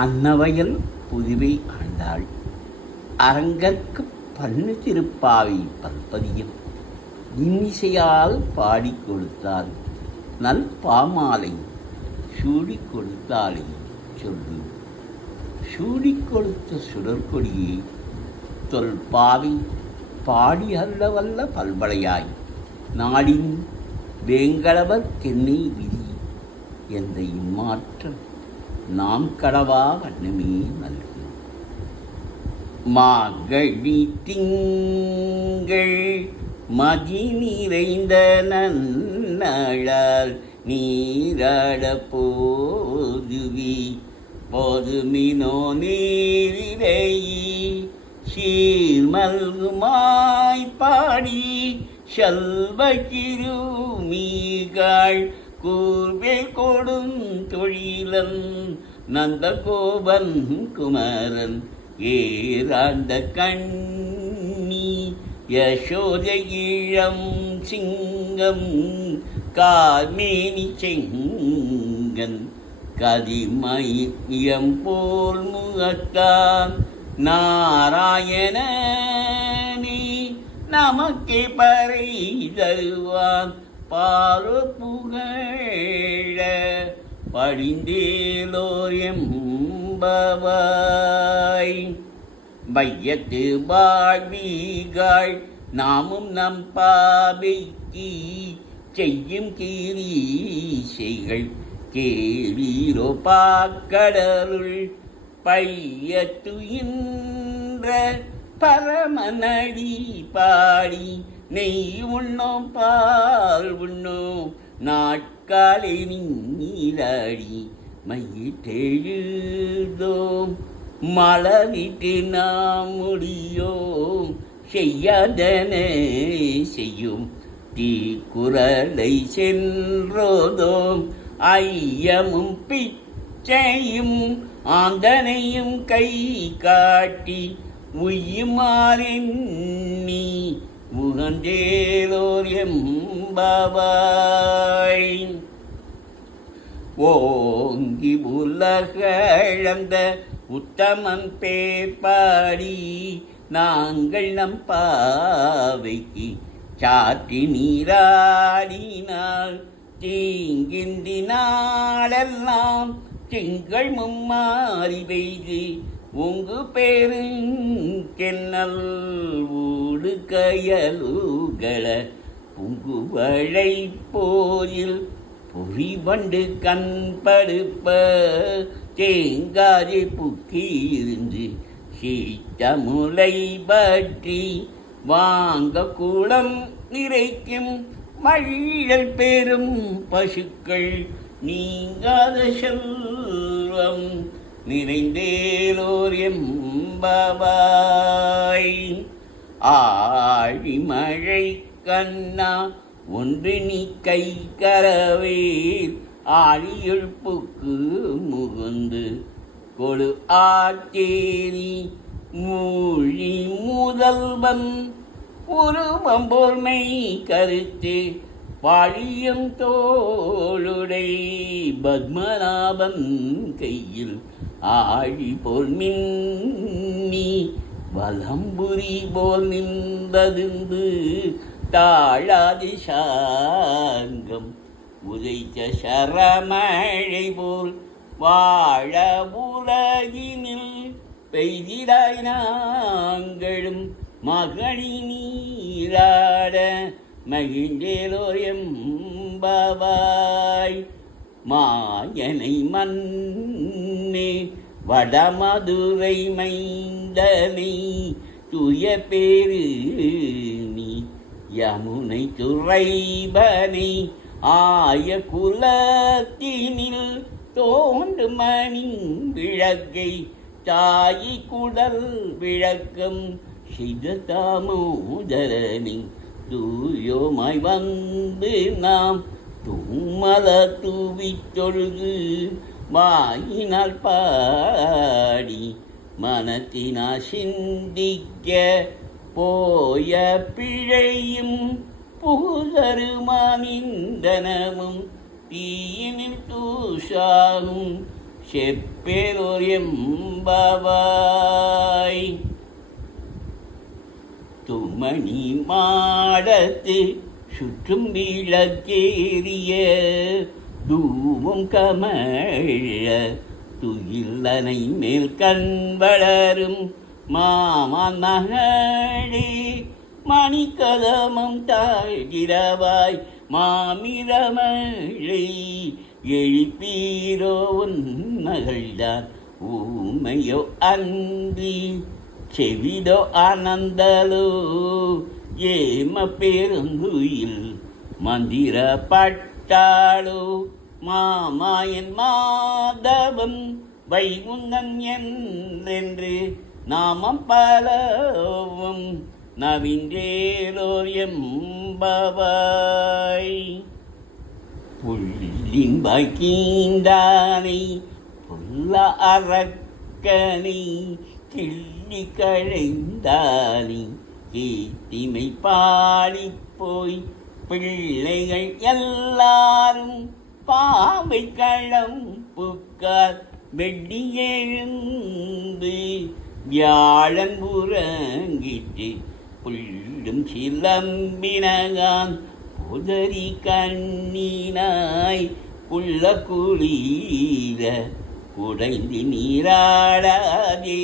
அன்னவயல் புதுவை ஆண்டாள் அரங்கற்கு பண்ணு திருப்பாவை பற்பதியம் இன்னிசையால் பாடிக் கொடுத்தாள் நல் பாமாலை சூடிக் கொடுத்தாளை சொல்லு. சூடிக் கொடுத்த சுடற்கொடியே தொல்பாவை பாடி அல்லவல்ல பல்வளையாய் நாடின் வேங்களவர் கென்னை விதி என்ற இம்மாற்றம் நாம் கடவா வண்ணமே நல்கு. மாகழி திங்கள் மதி நிறைந்த நன்னாளால் நீராட போதுவி போதுமினோ நீரிலை சீர்மல்குமாய் பாடி செல்வ கிருமிகள் கூர்வே கொடும் தொழிலன் நந்தகோபன் குமரன் ஏராந்த கண்ணி யசோத ஈழம் சிங்கம் கார்மேனி செங்கன் கதிமயம் போல் முகத்தான் நாராயணனே நமக்கே பறை தருவான் பாரு புகழ படிந்தேலோர் எம்பவாய். வையத்து வாழ்வீர்கள் நாமும் நம் பாவைக்கு செய்யும் கீரீசைகள் கேளீரோ பாக்கடலுள் பையத்துயின்ற பரமநடி பாடி நெய் உண்ணோம் பால் உண்ணோம் நாட்காலை நீராடி மையிட்டெழுதோம் மலரிட்டு நாம் முடியோம் செய்யாதன செய்யும் தீக்குறளை சென்றோதோம் ஐயமும் பிச்சையும் ஆந்தனையும் கை காட்டி உய்யுமாறெண்ணி உகந்தேலோர் எம்பவாய். ஓங்கி உலகளந்த உத்தமன் பேர் பாடி நாங்கள் நம் பாவைக்கு சாற்றி நீராடினால் தீங்கின்றி நாளெல்லாம் திங்கள் மும்மாறி பெய்து உங்கு பெருங்கென்னல் ஊடு கயலுகள புங்குவழை போரில் பொறிவண்டு கண்படுப்ப தேங்காதை புக்கியிருந்து சீத்தமுலை பற்றி வாங்க கூடம் நிறைக்கும் மழியல் பெரும் பசுக்கள் நீங்காத செல்வம் நிறைந்தேலோர் எம்பவாய். ஆழிமழை கண்ணா ஒன்று நீ கை கரவேல் ஆழியெழுப்புக்கு முகுந்து கொடு ஆட்டேரி மூழி முதல்வன் உருவம்போர்மை கருத்து பாழியம் தோளுடை பத்மநாபன் கையில் ஆழி போல் மின்னி வலம்புரி போல் நின்றதிந்து தாழாதி சாங்கம் உதைத்த சரமழை போல் வாழ உலகினில் பெய்திடாய் நாங்களும் மகளி நீராட மகிழ்ந்தேலோர் எம்பவாய். மாயனை மன்னே வடமதுரை மைந்தனை துய பேரு நீ யமுனை துறைபனை ஆய குலத்தினில் தோன்று மணி விளக்கை தாயி குடல் விளக்கம் செய்த தாமோதரனை தூயோமாய் வந்து நாம் தூமல தூவித் தொழுது வாயினால் பாடி மனத்தினா சிந்திக்க போய பிழையும் புகுதருமானிந்தனமும் தீயினில் தூஷாகும் செப்பேலோர் எம்பாவாய். துமணி மாடத்து சுற்றும் விளக்கேறிய தூவும் கமழ துயிலனை மேல் கண் வளரும் மாமான் மகளே மணிக்கதமம் தாழ்கிறவாய் மாமிரமழை எழுப்பீரோ உன் மகள்தான் ஊமையோ அன்றி செவிதோ ஆனந்தலோ ஏம பெருங்குயில் மந்திர பட்டாளோ மாமாயன் மாதவன் வைகுந்தன் என்றென்று நாமம் பலவும் நவின்றேலோர் எம்பாவாய். புள்ளின் வாய்க்கீண்டானை புல்ல அரக்கனை கிள்ளி கழைந்தானி கீர்த்திமை பாடிப்போய் பிள்ளைகள் எல்லாரும் பாவை களம் புக்கார் வெள்ளி எழுந்து வியாழன் உறங்கிட்டு புள்ளும் சிலம்பினகான் புதரி கண்ணினாய் புள்ள குளிர குடைந்து நீராடாதே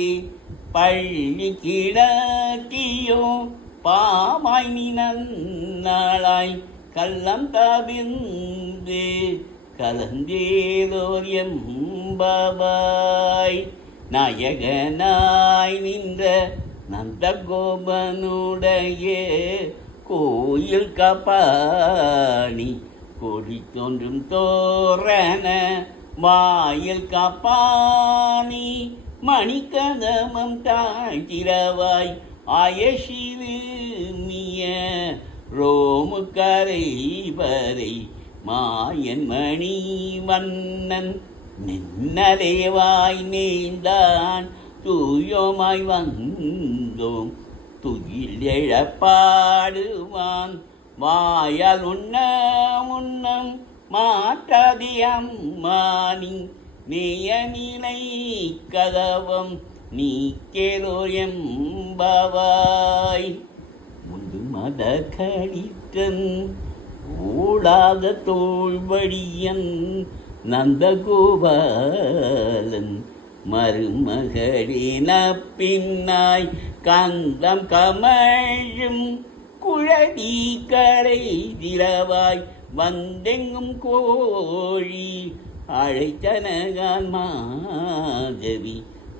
பள்ளி கிடக்கியோ பாமாய் நீ நன்னாளாய் கள்ளம் தவிர்ந்து கலந்தேலோர் எம்பாவாய். நாயகனாய் நின்ற நந்த கோபனுடைய கோயில் காப்பாணி கொடி தோன்றும் தோரண வாயில் காப்பாணி மணிக்கதமம் தாழ்த்திரவாய் ஆயசிறுமிய ரோமு கரை வரை மாயன் மணி வண்ணன் நின்னலேவாய் நேர்ந்தான் தூயோமாய் வந்தோம் துயில் எழப்பாடுவான் வாயால் உண்ணம் மாற்றாதி அம்மானி நேய நிலை கதவம் நீ கேலோர் எம்பாவாய். முந்து மத கடித்தன் ஓடாத தோல்வடியன் நந்தகோபாலன் மருமகளேன பின்னாய் காந்தம் கமழும் குழடி கரை திரவாய் வந்தெங்கும் கோழி அழைத்தனகான் மாதவி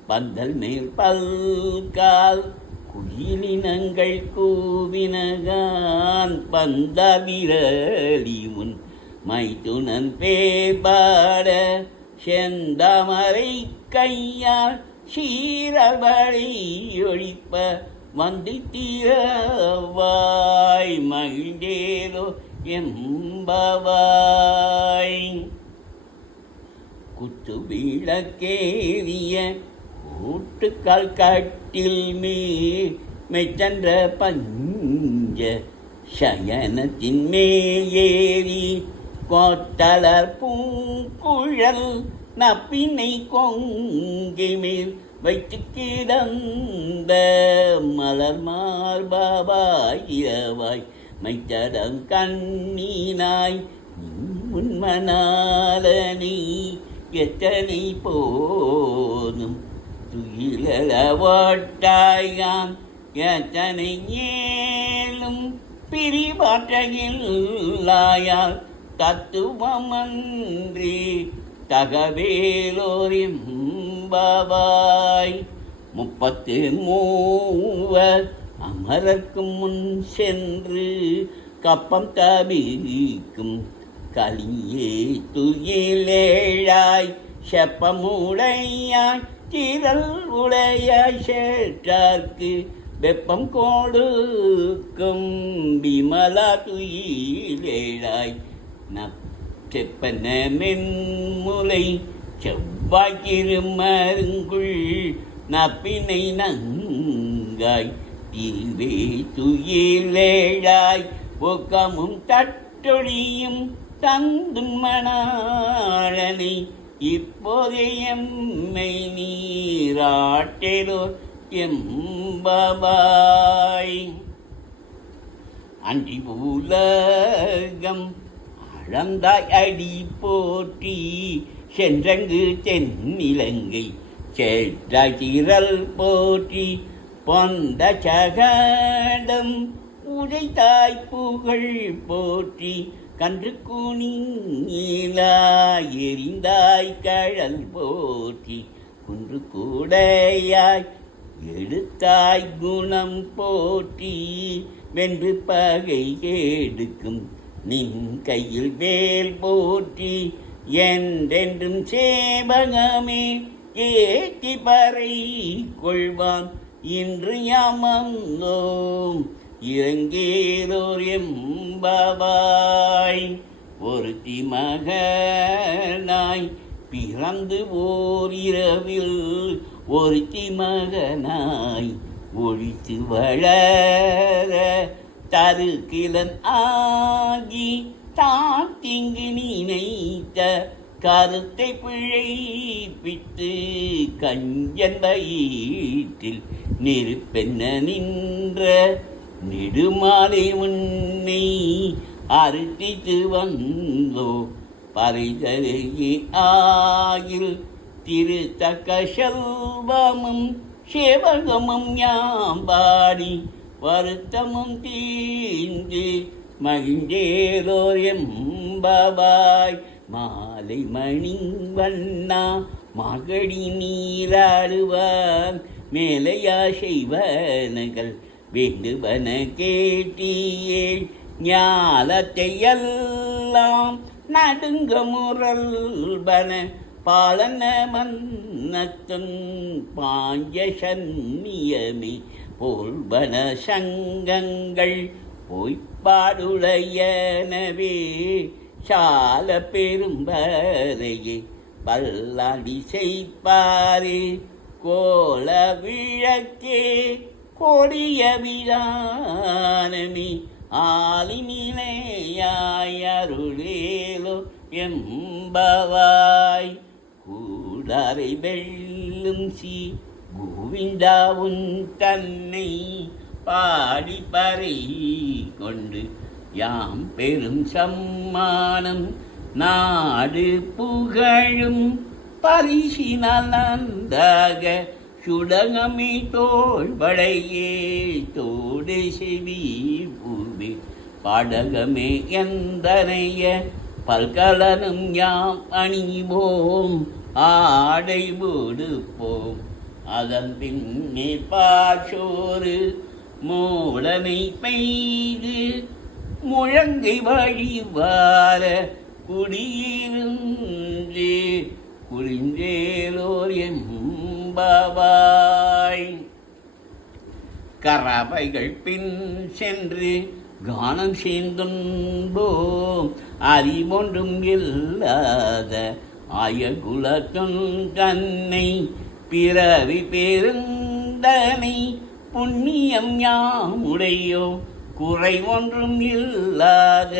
பந்தல் மேல் பல்கால் குயிலினங்கள் கூவினகான் பந்த விரலி முன் மைத்துனன் பேபாட செந்தமரை கையால் சீரவழி ஒழிப்ப வந்து தீரவாய் மகிழ்ந்தேலோ எம்பாவாய். குத்து விளக்கேறிய கூட்டுக்கால் கட்டில் மெச்சன்ற பஞ்ச சயனத்தின் மேயேறி கோட்டலர் பூங்குழல் நப்பினை கொங்கை மேல் வைத்து கிடந்த மலர் மார்பாவாயிரவாய் மைத்தடம் கண்ணீனாய் உன்மனாலனி எத்தனை போதும் துயிலவாட்டாயான் எத்தனை ஏலும் பிரிவாற்றையில்லாயால் தத்துவமன்றி தகவேலோர் எம்பாவாய். 33 அமரர்க்கும் முன் சென்று கப்பம் தபிக்கும் கலியே துயிலேழாய் செப்பமுடையாய் திரள் உடையாய் சேற்றார்க்கு வெப்பம் கொடுக்கும் விமலா துயிலேழாய் செப்பன மென்முலை செவ்வாய்க்கிருமருங்குள் நப்பினை நங்காய் தீவே துயிலேழாய் ஒக்கமும் தட்டொழியும் தந்தும் மணாளனை இப்போதே எம்மை நீராட்டேலோ எம்பபாய். அன்றி உலகம் அளந்தாய் அடி போற்றி சென்றங்கு தென்னிலங்கை சேற்றாய் திரள் போற்றி பொந்த சகடம் உடைத்தாய் புகழ் போற்றி கன்று குனிலாய் எரிந்தாய் கழல் போற்றி குன்று கூடையாய் எடுத்தாய் குணம் போற்றி வென்று பகை எடுக்கும் நின் கையில் வேல் போற்றி என்றென்றும் சேவகமே ஏற்றி பறை கொள்வான் இன்று யாமந்தோம் இறங்கேலோர் எம்பபாய். ஒருத்தி மகனாய் பிறந்து ஓர் இரவில் ஒருத்தி மகனாய் ஒழித்து வளர தருக்கிலன் ஆகி தான் திங்கு நினைத்த கருத்தை பிழைப்பித்து கஞ்சன் வயிற்றில் நெருப்பென்ன நின்ற நெடுமாலை உன்னை அறுத்தித்து வந்தோ பரிதருகி ஆகில் திருத்தக்க செல்வமும் சேவகமும் யாம்பாடி வருத்தமும் தீந்து மகிழ்ந்தேலோர் எம்பபாய். மாலை மணி வண்ணா மகடி நீராடுவான் மேலையா செய்வனகள் வேண்டுவன கேட்டியே ஞாலத்தை எல்லாம் நடுங்க முரல்பன பாலன மன்னத்தன் பாஞ்ச சன்னியமே போல்பன சங்கங்கள் பொய்ப்பாடுளையனவே சால பெரும்பலையே பல்லாடி செய்ப்பாரே கோல விளக்கே கொடிய விழானமே ஆலினிலையாய் அருளேலோ எம்பவாய். கூடாரை வெல்லும் சி கோவிந்தாவுன் தன்னை பாடி பறை கொண்டு யாம் பெரும் சம்மானம் நாடு புகழும் பரிசினால் நன்றாக சுடகமே தோள்படையே தோடு செவி பூவே பாடகமே எந்தனைய பல்கலனும் யாம் அணிவோம் ஆடை போடுப்போம். அதன் பின்னே பாசோறு மூலனை பெய்து முழங்கை வழிவார குடியிருந்து குளிந்தேலோர் எம்பபாய். கறவைகள் பின் சென்று கானம் சேர்ந்தும்போம் அறிவொன்றும் இல்லாத ஆயகுலத்தும் தன்னை பிறவி பெருந்தனை புண்ணியம் யாமுடையோ குறை ஒன்றும் இல்லாத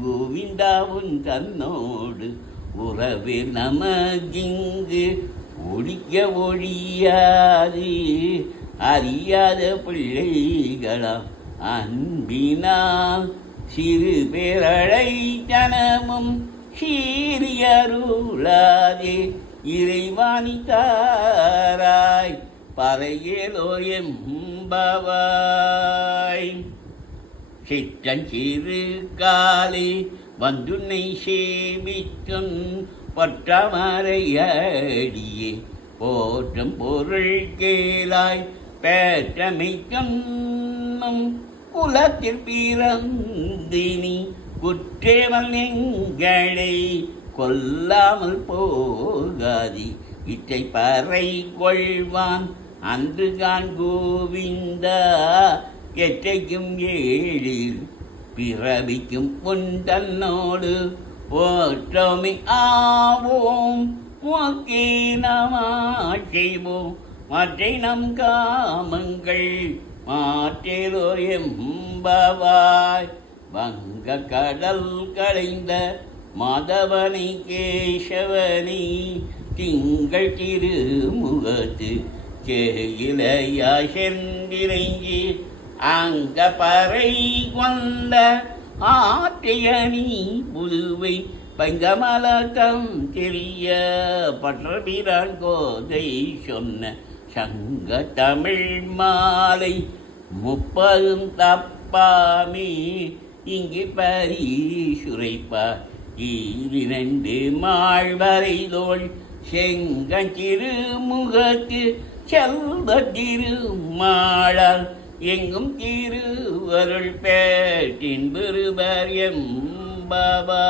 கோவிந்தாவும் தன்னோடு உறவு நமக்கிங்கு ஒழிக்க ஒழியாது அறியாத பிள்ளைகளாம் அன்பினால் சிறு பேரழைத்தனமும் சீரியருளாதே இறைவாணி தாராய் பறையேலோர் எம்பவாய். சிற்றஞ்சிறு காலே வந்துன்னை சேவித்தும் பற்றமறையடியே போற்றும் பொருள் கேளாய் பேற்றமைக்கும் குலத்தில் பிறந்தினி குற்றேவல் எங்களை கொல்லாமல் போகாதி இற்றை பறை கொள்வான் அன்று கான் கோவிந்தா எற்றைக்கும் ஏழில் பிறவிக்கும் உண்டன்னோடு ஓற்றோமை ஆவோம் உமக்கே செய்வோம் மற்றை நம் காமங்கள் மாற்றேலோர் எம்பவாய். வங்க கடல் களைந்த மாதவனை கேசவனை திங்கள் திருமுகத்து சேயிலையா சென்றிரங்கி அங்க பறை கொண்ட ஆற்றையணி புதுவை பங்கமலத்தம் தெரிய பற்றபிரான் கோதை சொன்ன சங்க தமிழ் மாலை 30 தப்பாமே இங்கு பரிசுரைப்பா 2 மாழ்வரைதோள் செங்கஞ்சிறுமுகத்து செல்வ திருமாளால் எங்கும் திருவருள் பேட்டின் பெறுவர் எம்பாவாய்.